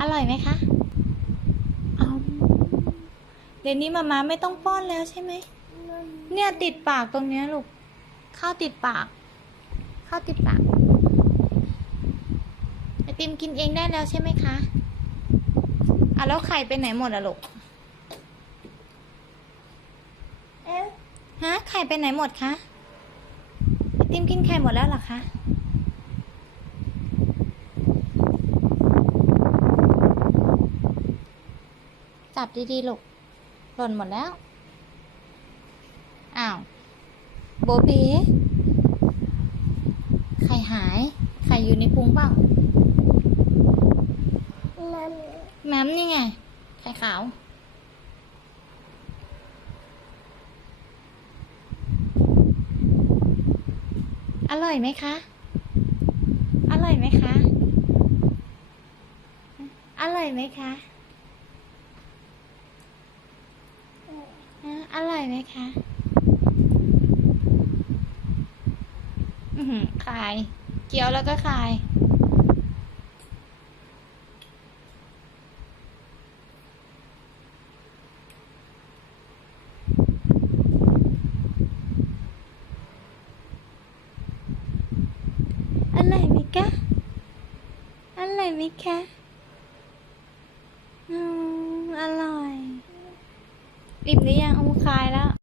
อร่อยไหมคะเอาเดี๋ยวนี้มาม่าไม่ต้องป้อนแล้วใช่ไหม เนี่ยติดปากตรงเนี้ยลูก ข้าวติดปาก ข้าวติดปาก ไอติมกินเองได้แล้วใช่ไหมคะอะแล้วไข่ไปไหนหมดอะลูกเอ๊ะฮะไข่ไปไหนหมดคะ ไอติมกินไข่หมดแล้วเหรอคะ จับดีๆลูก หล่นหมดแล้ว อ้าว โบเบไข่หาย ไข่อยู่ในพุงเปล่ามันแมมนี่ไง ไข่ขาว อร่อยไหมคะ อร่อยไหมคะ อร่อยไหมคะฮะ อร่อยไหมคะ อือหือคายเคี้ยวแล้วก็คลาย อร่อยไหมคะ อร่อยไหมคะอืมอ ร่อยอิ่มหรือยังเอามาคายแล้ว